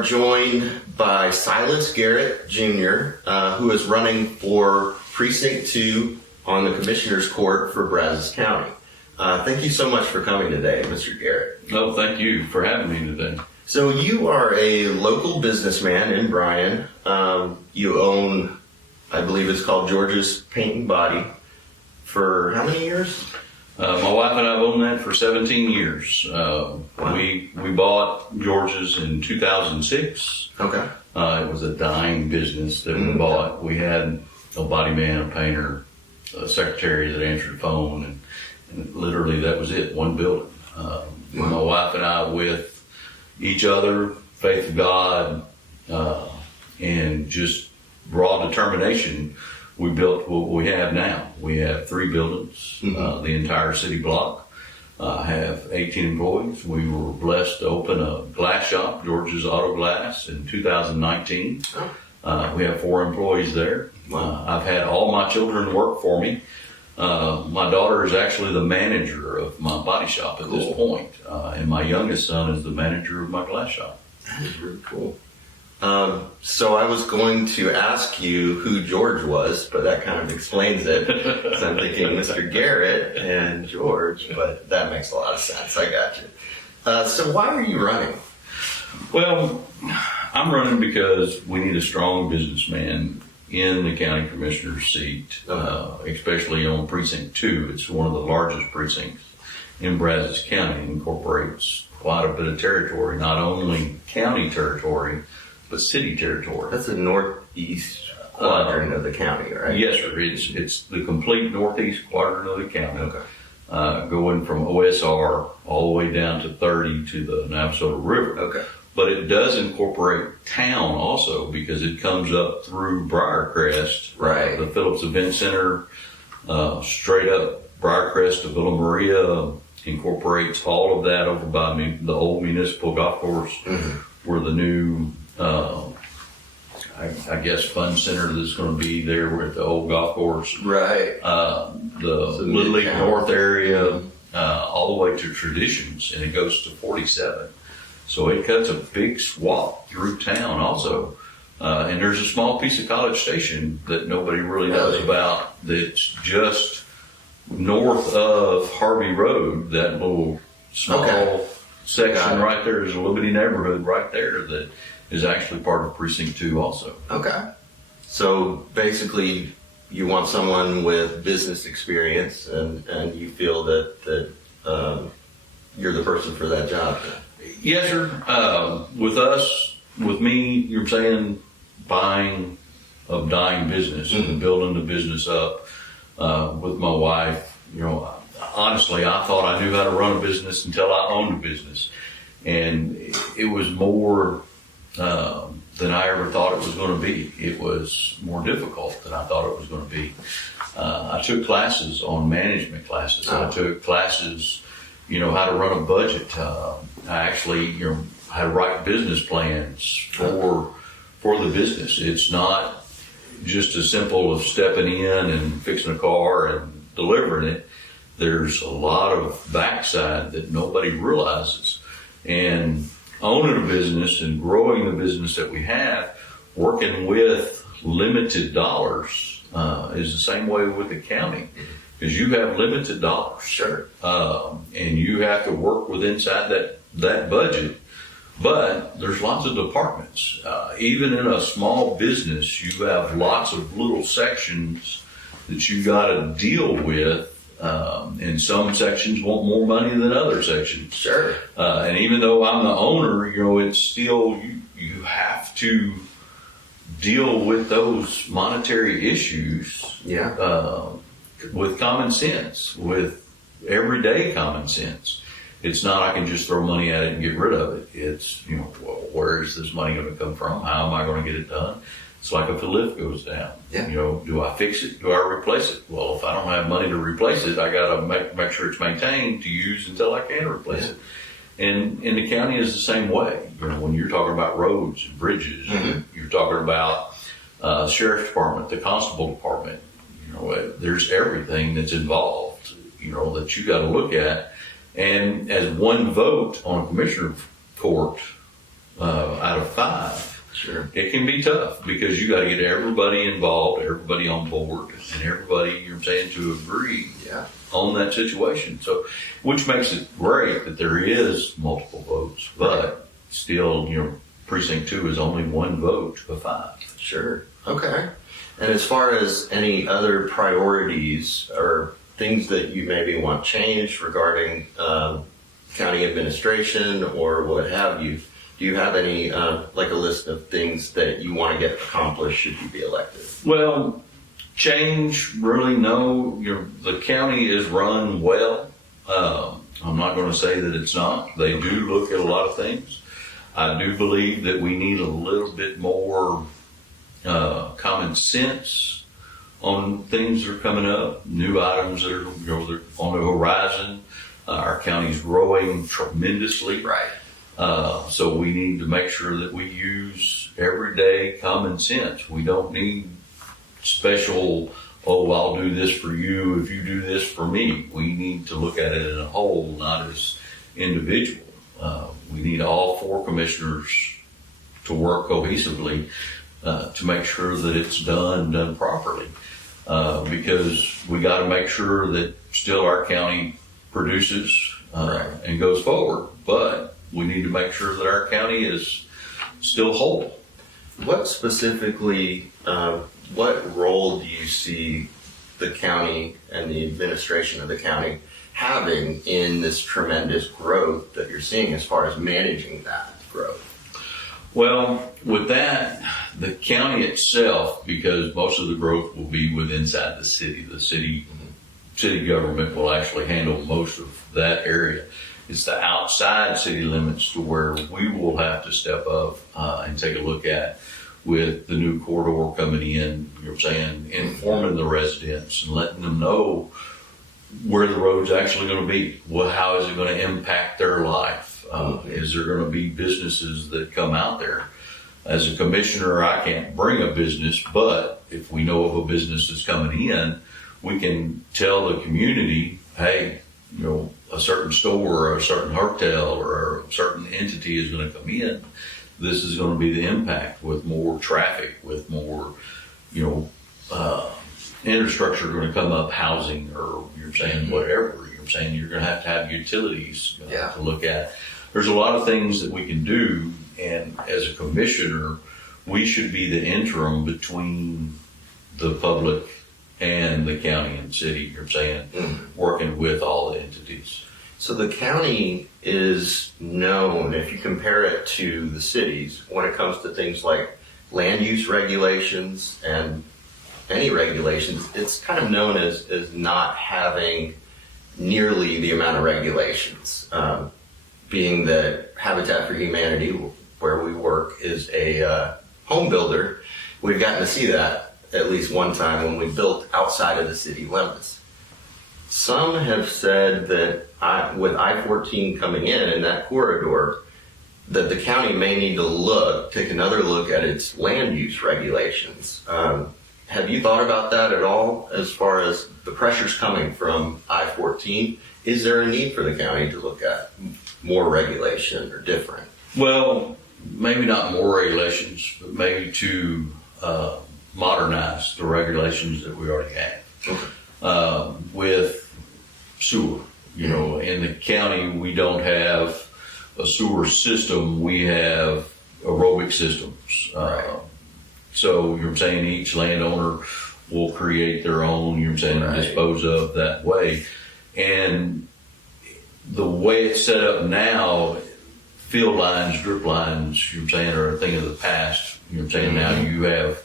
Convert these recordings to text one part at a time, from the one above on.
are joined by Silas Garrett, Jr., who is running for Precinct 2 on the Commissioners Court for Brazos County. Thank you so much for coming today, Mr. Garrett. No, thank you for having me today. So you are a local businessman in Bryan. You own, I believe it's called George's Paint and Body, for how many years? My wife and I have owned that for 17 years. Wow. We bought George's in 2006. Okay. It was a dying business that we bought. We had a body man, a painter, a secretary that answered the phone, and literally that was it, one building. My wife and I, with each other, faith of God, and just raw determination, we built what we have now. We have 3 buildings, the entire city block. I have 18 employees. We were blessed to open a glass shop, George's Auto Glass, in 2019. We have 4 employees there. I've had all my children work for me. My daughter is actually the manager of my body shop at this point, and my youngest son is the manager of my glass shop. That is really cool. So I was going to ask you who George was, but that kind of explains it. So I'm thinking Mr. Garrett and George, but that makes a lot of sense. I got you. So why are you running? Well, I'm running because we need a strong businessman in the county commissioner's seat, especially on Precinct 2. It's one of the largest precincts in Brazos County. It incorporates quite a bit of territory, not only county territory, but city territory. That's the northeast quadrant of the county, right? Yes, sir. It's the complete northeast quadrant of the county, going from OSR all the way down to 30 to the Navasota River. Okay. But it does incorporate town also, because it comes up through Briarcrest, right? The Phillips Event Center, straight up Briarcrest to Villa Maria, incorporates all of that over by the old municipal golf course, where the new I guess fun center that's going to be there at the old golf course. Right. The Little League North area, all the way to Traditions, and it goes to 47. So it cuts a big swath through town also. And there's a small piece of College Station that nobody really knows about that's just north of Harvey Road, that little small section right there. There's a little bitty neighborhood right there that is actually part of Precinct 2 also. Okay. So basically, you want someone with business experience, and you feel that you're the person for that job. Yes, sir. With me, you're saying buying a dying business and building the business up. With my wife, honestly, I thought I knew how to run a business until I owned a business. And it was more than I ever thought it was going to be. It was more difficult than I thought it was going to be. I took classes on management classes. I took classes, how to run a budget. I actually, how to write business plans for the business. It's not just as simple as stepping in and fixing a car and delivering it. There's a lot of backside that nobody realizes. And owning a business and growing the business that we have, working with limited dollars, is the same way with the county, because you have limited dollars. Sure. And you have to work with inside that budget. But there's lots of departments. Even in a small business, you have lots of little sections that you got to deal with. And some sections want more money than other sections. Sure. And even though I'm the owner, it's still, you have to deal with those monetary issues. With common sense, with everyday common sense. It's not I can just throw money at it and get rid of it. It's, where is this money going to come from? How am I going to get it done? It's like if the lift goes down. Do I fix it? Do I replace it? Well, if I don't have money to replace it, I got to make sure it's maintained to use until I can replace it. And the county is the same way. When you're talking about roads and bridges, you're talking about sheriff's department, the constable department. There's everything that's involved. That you got to look at. And as one vote on a commissioner court out of 5. Sure. It can be tough because you got to get everybody involved, everybody on board, and everybody, to agree Yeah. on that situation. So, which makes it great that there is multiple votes, but still, precinct 2 is only 1 vote of 5. Sure. Okay. And as far as any other priorities or things that you maybe want changed regarding county administration or what have you, do you have any, like a list of things that you want to get accomplished should you be elected? Well, change, really no. The county is run well. I'm not going to say that it's not. They do look at a lot of things. I do believe that we need a little bit more common sense on things that are coming up, new items that are they're on the horizon. Our county's growing tremendously. Right. So we need to make sure that we use everyday common sense. We don't need special, I'll do this for you if you do this for me. We need to look at it in a whole, not as individual. We need all 4 commissioners to work cohesively to make sure that it's done properly. Because we got to make sure that still our county produces and goes forward, but we need to make sure that our county is still whole. What specifically, what role do you see the county and the administration of the county having in this tremendous growth that you're seeing as far as managing that growth? Well, with that, the county itself, because most of the growth will be inside the city government will actually handle most of that area. It's the outside city limits to where we will have to step up and take a look at with the new corridor coming in, informing the residents and letting them know where the road's actually going to be. Well, how is it going to impact their life? Is there going to be businesses that come out there? As a commissioner, I can't bring a business, but if we know of a business that's coming in, we can tell the community, hey, a certain store or a certain hotel or a certain entity is going to come in. This is going to be the impact with more traffic, with more, infrastructure going to come up, housing or whatever. You're going to have utilities to look at. There's a lot of things that we can do, and as a commissioner, we should be the interim between the public and the county and city, working with all the entities. So the county is known, if you compare it to the cities, when it comes to things like land use regulations and any regulations, it's kind of known as not having nearly the amount of regulations. Being that Habitat for Humanity, where we work, is a home builder, we've gotten to see that at least one time when we built outside of the city limits. Some have said that with I-14 coming in that corridor, that the county may need to take another look at its land use regulations. Have you thought about that at all as far as the pressures coming from I-14? Is there a need for the county to look at more regulation or different? Well, maybe not more regulations, but maybe to modernize the regulations that we already have. Okay. With sewer, in the county, we don't have a sewer system. We have aerobic systems. Right. So each landowner will create their own, and dispose of that way. And the way it's set up now, field lines, drip lines, are a thing of the past. Now you have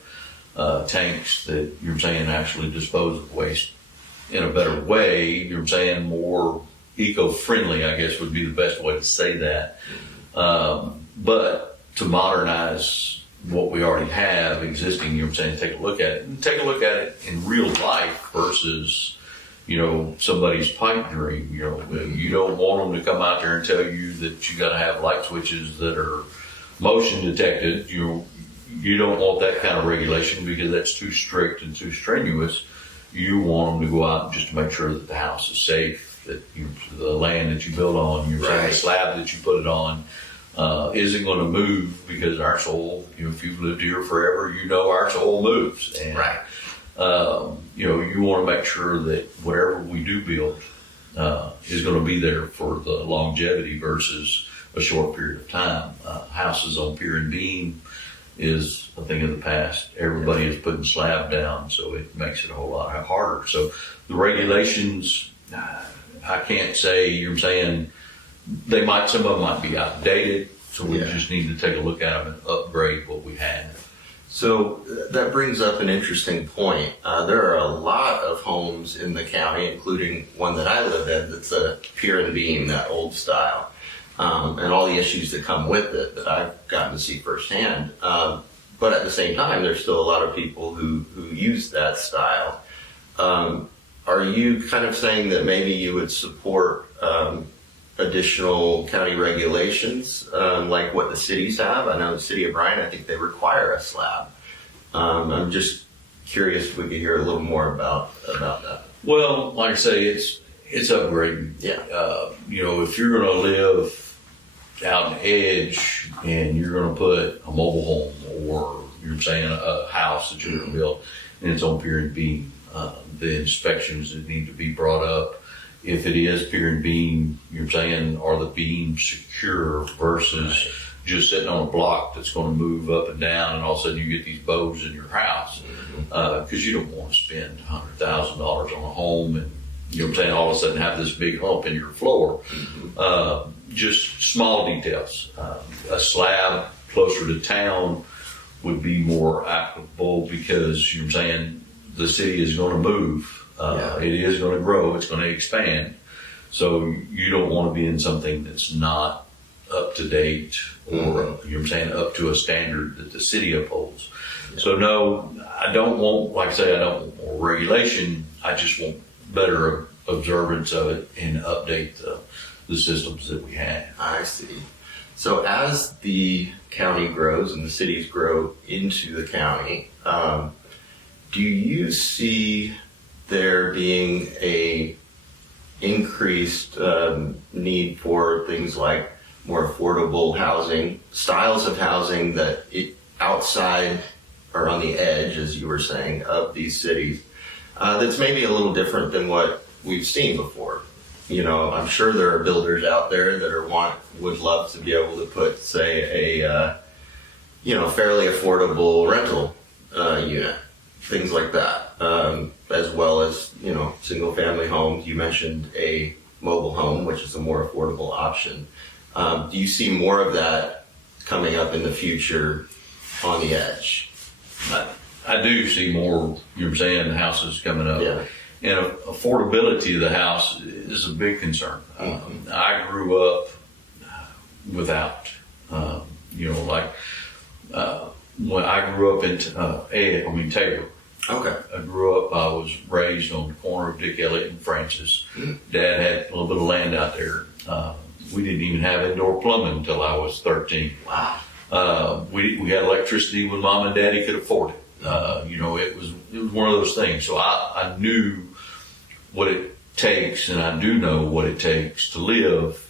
tanks that actually dispose of waste in a better way. More eco-friendly, I guess would be the best way to say that. But to modernize what we already have existing, take a look at it. And take a look at it in real life versus, somebody's pipe dream. You don't want them to come out there and tell you that you got to have light switches that are motion detected. You don't want that kind of regulation because that's too strict and too strenuous. You want them to go out just to make sure that the house is safe, that the land that you build on, the slab that you put it on, isn't going to move because our soil, if you've lived here forever, our soil moves. And, Right. You want to make sure that whatever we do build is going to be there for the longevity versus a short period of time. Houses on pier and beam is a thing of the past. Everybody is putting slab down, so it makes it a whole lot harder. So the regulations, I can't say, some of them might be outdated, so we just need to take a look at them and upgrade what we have. So that brings up an interesting point. There are a lot of homes in the county, including one that I live in, that's a pier and beam, that old style, and all the issues that come with it that I've gotten to see firsthand. But at the same time, there's still a lot of people who use that style. Are you kind of saying that maybe you would support additional county regulations, like what the cities have? I know the city of Bryan, I think they require a slab. I'm just curious if we could hear a little more about that. Well, like I say, it's upgrading. Yeah. If you're going to live out on the edge and you're going to put a mobile home or a house that you're going to build and it's on pier and beam, the inspections that need to be brought up. If it is pier and beam, are the beams secure versus just sitting on a block that's going to move up and down, and all of a sudden you get these bows in your house, because you don't want to spend $100,000 on a home and all of a sudden have this big hump in your floor. Just small details. A slab closer to town would be more applicable because the city is going to move. It is going to grow. It's going to expand. So you don't want to be in something that's not up to date or up to a standard that the city upholds. Yeah. So no, I don't want, I don't want more regulation. I just want better observance of it and update the systems that we have. I see. So as the county grows and the cities grow into the county, do you see there being a increased need for things like more affordable housing, styles of housing that outside or on the edge, as you were saying, of these cities, that's maybe a little different than what we've seen before? I'm sure there are builders out there that would love to be able to put, say, a fairly affordable rental unit, things like that, as well as single family homes. You mentioned a mobile home, which is a more affordable option. Do you see more of that coming up in the future on the edge? I do see more, houses coming up. Yeah. And affordability of the house is a big concern. I grew up without, when I grew up in Taylor. Okay. I grew up, I was raised on the corner of Dick Elliott and Francis. Dad had a little bit of land out there. We didn't even have indoor plumbing until I was 13. Wow. We had electricity when Mom and Daddy could afford it. It was one of those things. So I knew what it takes, and I do know what it takes to live,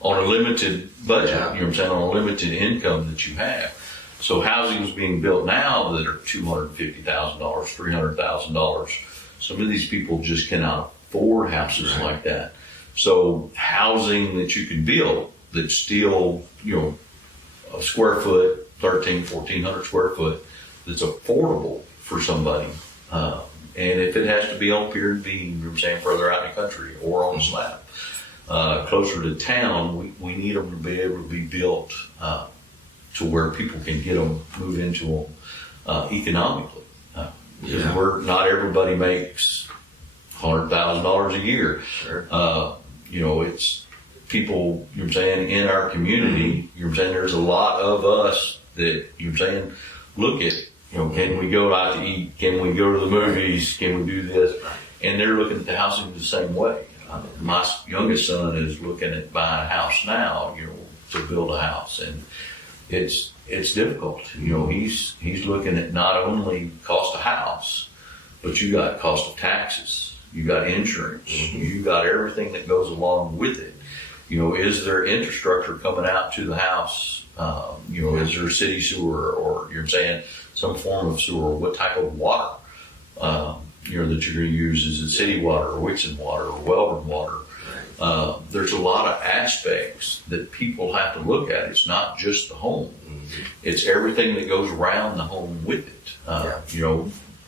on a limited budget, on a limited income that you have. So housing is being built now that are $250,000, $300,000. Some of these people just cannot afford houses like that. So housing that you can build that's still, a square foot, 1,400 square foot, that's affordable for somebody. And if it has to be on pier and beam, further out in the country or on a slab, closer to town, we need them to be able to be built to where people can get them, move into them economically. Because not everybody makes $100,000 a year. Sure. It's people, in our community, there's a lot of us that, look at, can we go out to eat? Can we go to the movies? Can we do this? And they're looking at the housing the same way. My youngest son is looking at buying a house now, to build a house. And it's difficult. He's looking at not only cost of house, but you got cost of taxes. You got insurance. You got everything that goes along with it. Is there infrastructure coming out to the house? Is there city sewer, or some form of sewer? What type of water, that you're going to use? Is it city water, or Wixon water, or Weldon water? There's a lot of aspects that people have to look at. It's not just the home. It's everything that goes around the home with it.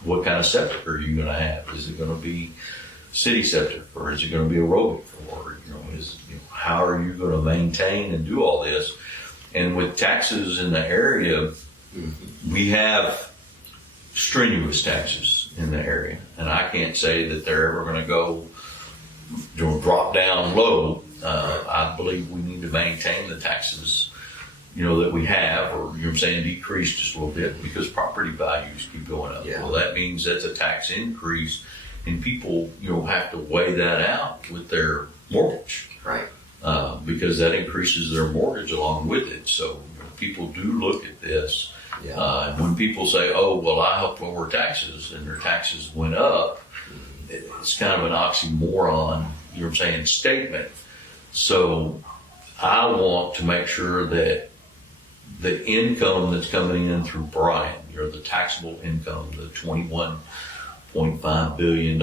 What kind of septic are you going to have? Is it going to be city septic, or is it going to be aerobic? Or how are you going to maintain and do all this? And with taxes in the area, we have strenuous taxes in the area, and I can't say that they're ever going to go drop down low. I believe we need to maintain the taxes, that we have, or decrease just a little bit, because property values keep going up. Well, that means that's a tax increase, and people, have to weigh that out with their mortgage, right? Because that increases their mortgage along with it. So people do look at this. And when people say, "Oh, well, I helped lower taxes," and their taxes went up, it's kind of an oxymoron, statement. So I want to make sure that the income that's coming in through Bryan, the taxable income, the $21.5 billion,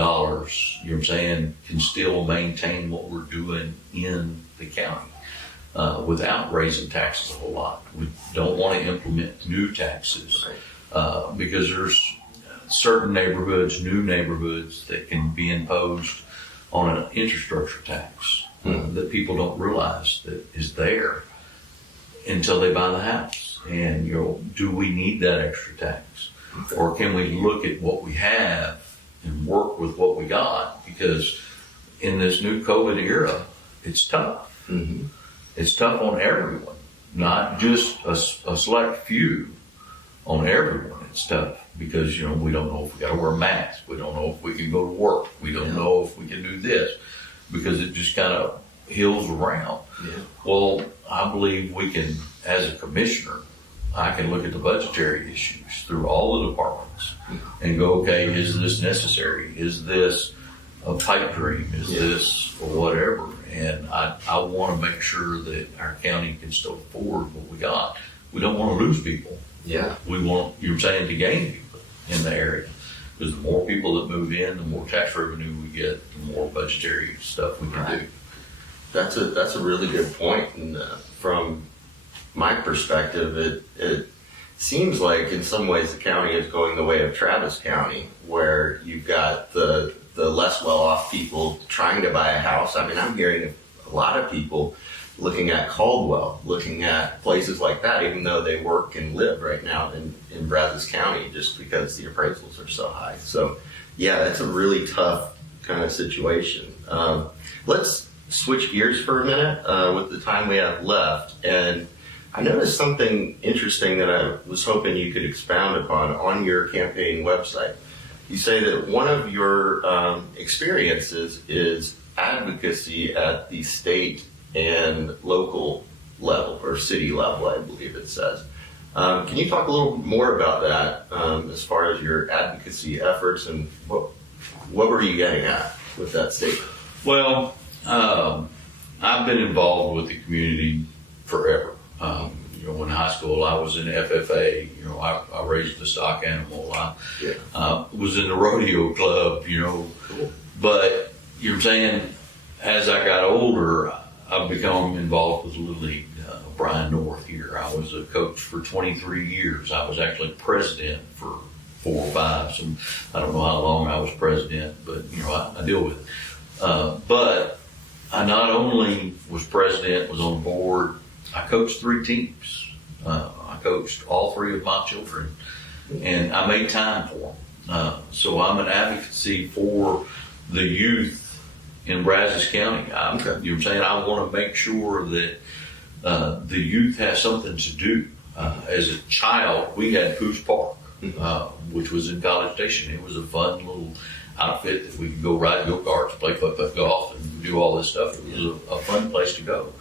can still maintain what we're doing in the county without raising taxes a whole lot. We don't want to implement new taxes because there's certain neighborhoods, new neighborhoods, that can be imposed on an infrastructure tax that people don't realize that is there until they buy the house. And do we need that extra tax, or can we look at what we have and work with what we got? Because in this new COVID era, it's tough. It's tough on everyone, not just a select few. On everyone, it's tough because we don't know if we got to wear masks. We don't know if we can go to work. We don't know if we can do this, because it just kind of heals around. Well, I believe we can, as a commissioner, I can look at the budgetary issues through all the departments and go, okay, is this necessary? Is this a pipe dream? Is this or whatever? And I want to make sure that our county can still afford what we got. We don't want to lose people. We want, to gain people in the area. Because the more people that move in, the more tax revenue we get, the more budgetary stuff we can do. That's a really good point. And from my perspective, it seems like in some ways the county is going the way of Travis County, where you've got the less well-off people trying to buy a house. I mean, I'm hearing a lot of people looking at Caldwell, looking at places like that, even though they work and live right now in Brazos County, just because the appraisals are so high. So, that's a really tough kind of situation. Let's switch gears for a minute with the time we have left. And I noticed something interesting that I was hoping you could expound upon on your campaign website. You say that one of your experiences is advocacy at the state and local level, or city level, I believe it says. Can you talk a little more about that as far as your advocacy efforts, and what were you getting at with that statement? Well, I've been involved with the community forever. In high school, I was in FFA. I raised a stock animal. I was in the rodeo club. Cool. But as I got older, I've become involved with Little League, Bryan North here. I was a coach for 23 years. I was actually president for 4 or 5. So I don't know how long I was president, but I deal with it. But I not only was president, was on board. I coached 3 teams. I coached all 3 of my children, and I made time for them. So I'm an advocacy for the youth in Brazos County. I want to make sure that the youth has something to do. As a child, we had Pooch Park, which was in College Station. It was a fun little outfit that we could go ride go-karts, play putt-putt golf, and do all this stuff. It was a fun place to go.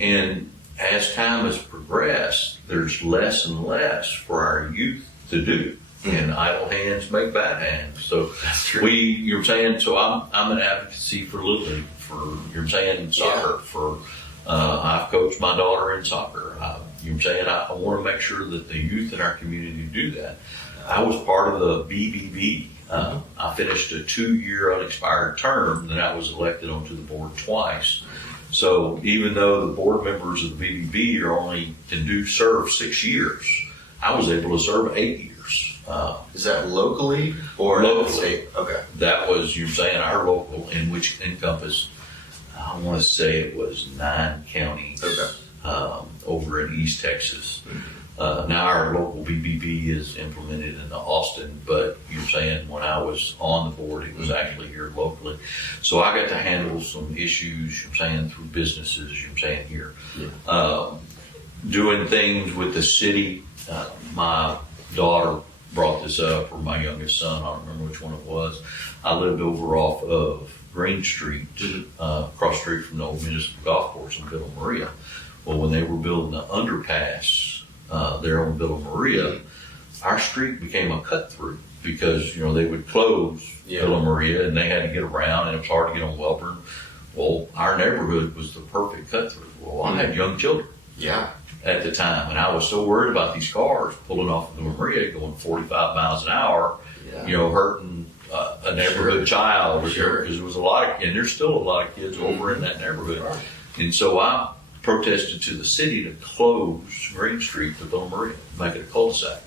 And as time has progressed, there's less and less for our youth to do. And idle hands make bad hands. So so I'm an advocacy for Little League, for soccer, for I've coached my daughter in soccer. You know what I'm saying? I want to make sure that the youth in our community do that. I was part of the BBB. I finished a 2-year unexpired term, then I was elected onto the board twice. So even though the board members of the BBB can serve 6 years, I was able to serve 8 years. Is that locally or Locally. state? Okay. That was, you're saying, our local, in which encompassed, I want to say it was 9 counties. Okay. Over in East Texas. Now our local BBB is implemented in Austin, but you're saying when I was on the board, it was actually here locally. So I got to handle some issues, you're saying, through businesses, you're saying here. Yeah. Doing things with the city. My daughter brought this up, or my youngest son, I don't remember which one it was. I lived over off of Green Street, across the street from the old municipal golf course in Villa Maria. Well, when they were building the underpass there on Villa Maria, our street became a cut through because, they would close Villa Maria and they had to get around and it was hard to get on Welborn. Well, our neighborhood was the perfect cut through. Well, I had young children at the time, and I was so worried about these cars pulling off of Villa Maria going 45 miles an hour, hurting a neighborhood child, because there was a lot of, and there's still a lot of kids over in that neighborhood. And so I protested to the city to close Green Street to Villa Maria, make it a cul-de-sac.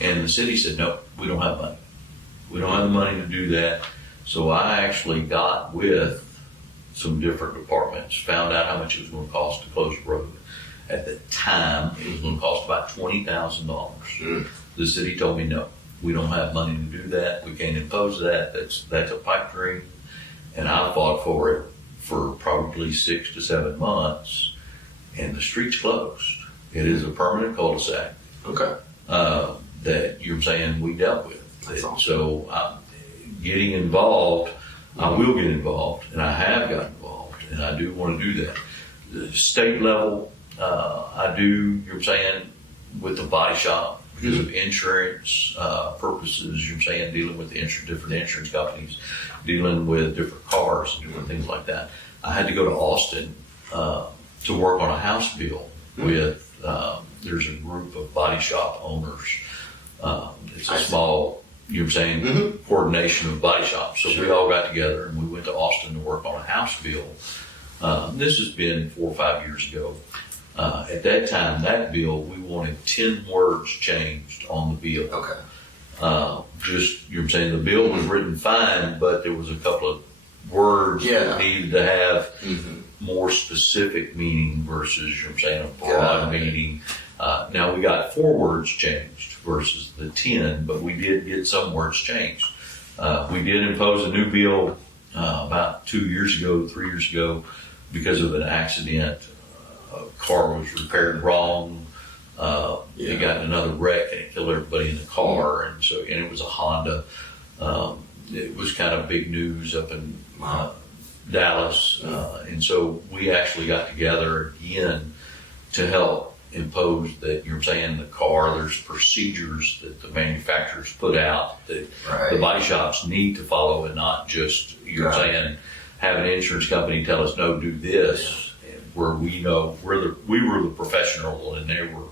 And the city said, no, we don't have money. We don't have the money to do that. So I actually got with some different departments, found out how much it was going to cost to close the road. At the time, it was going to cost about $20,000. The city told me, no, we don't have money to do that. We can't impose that. That's a pipe dream. And I fought for it for probably 6 to 7 months. And the street's closed. It is a permanent cul-de-sac. Okay. That you're saying we dealt with. That's awesome. So getting involved, I will get involved, and I have got involved, and I do want to do that. The state level, I do, you're saying, with the body shop, because of insurance purposes, you're saying, dealing with different insurance companies, dealing with different cars, and different things like that. I had to go to Austin to work on a House bill with, there's a group of body shop owners. It's a small, coordination of body shops. So we all got together and we went to Austin to work on a House bill. This has been 4 or 5 years ago. At that time, that bill, we wanted 10 words changed on the bill. Okay. The bill was written fine, but there was a couple of words that needed to have more specific meaning versus, a broad meaning. Now we got 4 words changed versus the 10, but we did get some words changed. We did impose a new bill about 2 years ago, 3 years ago, because of an accident. A car was repaired wrong. It got in another wreck and it killed everybody in the car. And it was a Honda. It was kind of big news up in Dallas. And so we actually got together again to help impose that the car, there's procedures that the manufacturers put out that the body shops need to follow, and not just, have an insurance company tell us, no, do this. Where we know we were the professional and they were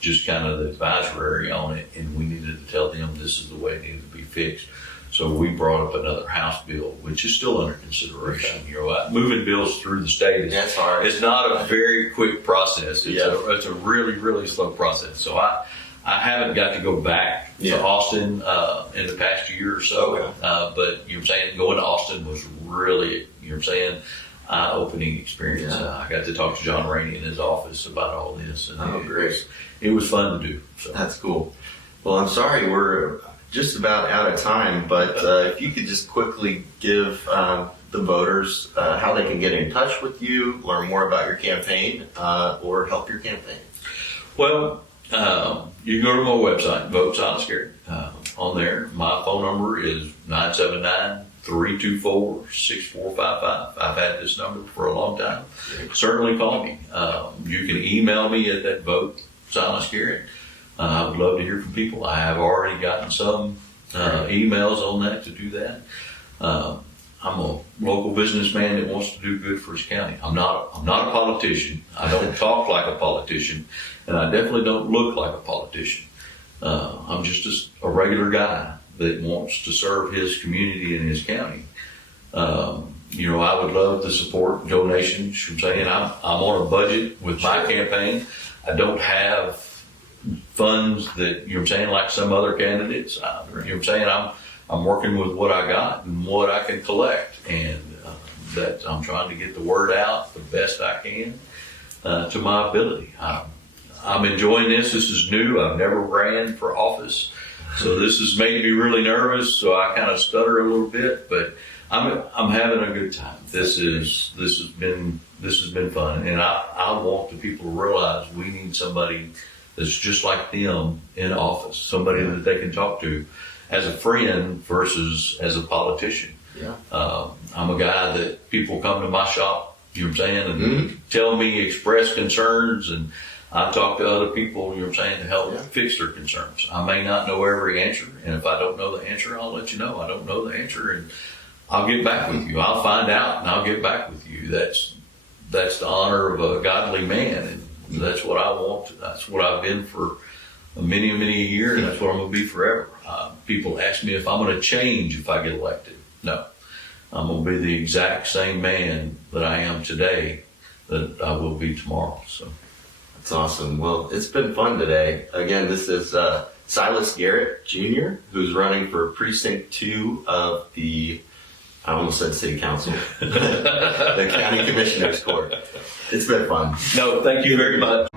just kind of the advisory on it, and we needed to tell them this is the way it needed to be fixed. So we brought up another House bill, which is still under consideration. Moving bills through the state is hard. It's not a very quick process. It's a really, really slow process. So I haven't got to go back to Austin in the past year or so. But going to Austin was really, eye-opening experience. I got to talk to John Rainey in his office about all this. And Great. It was fun to do. So. That's cool. Well, I'm sorry, we're just about out of time, but if you could just quickly give the voters how they can get in touch with you, learn more about your campaign, or help your campaign. Well, you can go to my website, Vote Silas Garrett. On there, my phone number is 979-324-6455. I've had this number for a long time. Certainly call me. You can email me at that Vote Silas Garrett. I would love to hear from people. I have already gotten some emails on that to do that. I'm a local businessman that wants to do good for his county. I'm not a politician. I don't talk like a politician, and I definitely don't look like a politician. I'm just a regular guy that wants to serve his community and his county. I would love to support donations. I'm saying I'm on a budget with my campaign. I don't have funds that like some other candidates. I'm saying I'm working with what I got and what I can collect, and that I'm trying to get the word out the best I can to my ability. I'm enjoying this. This is new. I've never ran for office, so this has made me really nervous. So I kind of stutter a little bit, but I'm having a good time. This has been fun, and I want the people to realize we need somebody that's just like them in office, somebody that they can talk to as a friend versus as a politician. Yeah. I'm a guy that people come to my shop, and tell me, express concerns, and I talk to other people, to help fix their concerns. I may not know every answer, and if I don't know the answer, I'll let you know I don't know the answer, and I'll get back with you. I'll find out, and I'll get back with you. That's the honor of a godly man, and that's what I want. That's what I've been for many, many years, and that's what I'm going to be forever. People ask me if I'm going to change if I get elected. No, I'm going to be the exact same man that I am today that I will be tomorrow. So That's awesome. Well, it's been fun today. Again, this is Silas Garrett Jr., who's running for Precinct 2 of the, I almost said City Council, the County Commissioners Court. It's been fun. no, thank you very much.